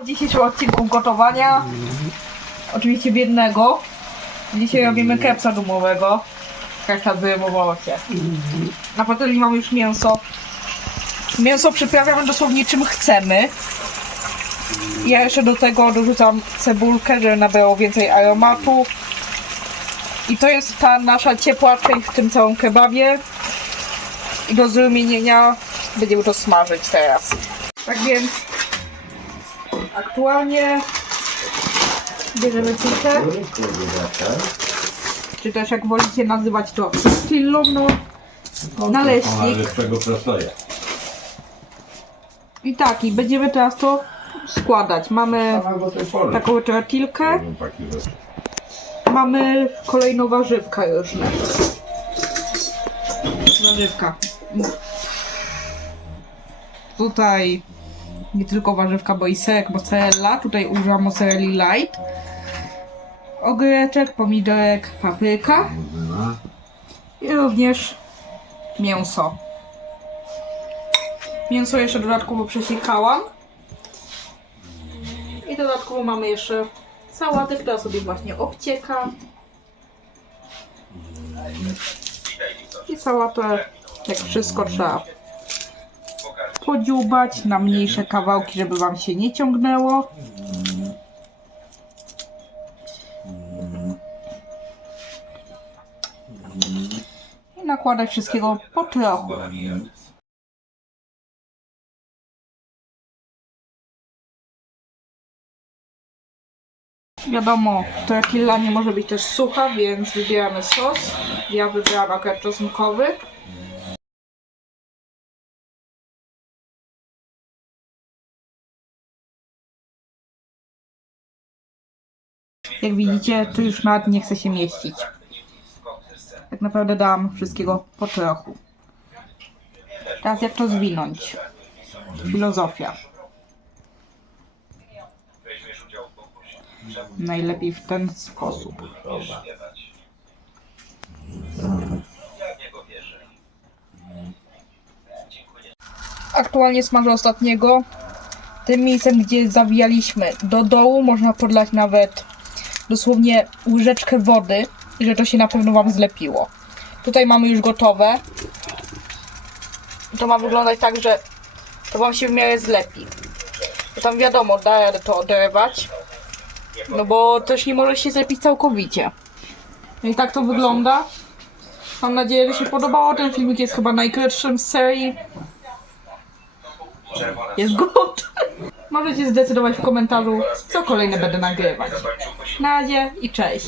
W dzisiejszym odcinku gotowania, oczywiście biednego, dzisiaj robimy kepsa dumowego. Kepsa wyjmowało się. Na patelni mamy już mięso. Mięso przyprawiamy dosłownie czym chcemy. Ja jeszcze do tego dorzucam cebulkę, żeby nabrało więcej aromatu. I to jest ta nasza ciepła część w tym całym kebabie. I do zrumienienia będziemy to smażyć teraz. Tak więc aktualnie bierzemy pilkę, czy też jak wolicie nazywać to pillą, no naleśnik. Tego prostoja. I tak, i będziemy teraz to składać. Mamy tej pory. taką tortilkę, Robią takie rzeczy. mamy kolejną warzywka różne. Warzywka. Tutaj nie tylko warzywka, bo i serek mozzarella. Tutaj używam mozzarelli light. Ogóreczek, pomidorek, papryka i również mięso. Mięso jeszcze dodatkowo przesiekałam. I dodatkowo mamy jeszcze sałatę, która sobie właśnie obcieka. I sałatę, jak wszystko trzeba podziubać na mniejsze kawałki, żeby Wam się nie ciągnęło. I nakładać wszystkiego po trochu. Wiadomo, tortilla nie może być też sucha, więc wybieramy sos. Ja wybrałam akurat czosnkowy. Jak widzicie, tu już nawet nie chce się mieścić. Tak naprawdę dałam wszystkiego po trochu. Teraz jak to zwinąć? Filozofia. Najlepiej w ten sposób. Aktualnie smażę ostatniego. Tym miejscem, gdzie zawijaliśmy do dołu, można podlać nawet dosłownie łyżeczkę wody, że to się na pewno Wam zlepiło. Tutaj mamy już gotowe. To ma wyglądać tak, że to Wam się w miarę zlepi. Bo tam wiadomo, da radę to oderwać. No bo też nie może się zlepić całkowicie. No i tak to wygląda. Mam nadzieję, że się podobało. Ten filmik jest chyba najkrótszym z serii. Jest good. Możecie zdecydować w komentarzu, co kolejne będę nagrywać. Na razie i cześć.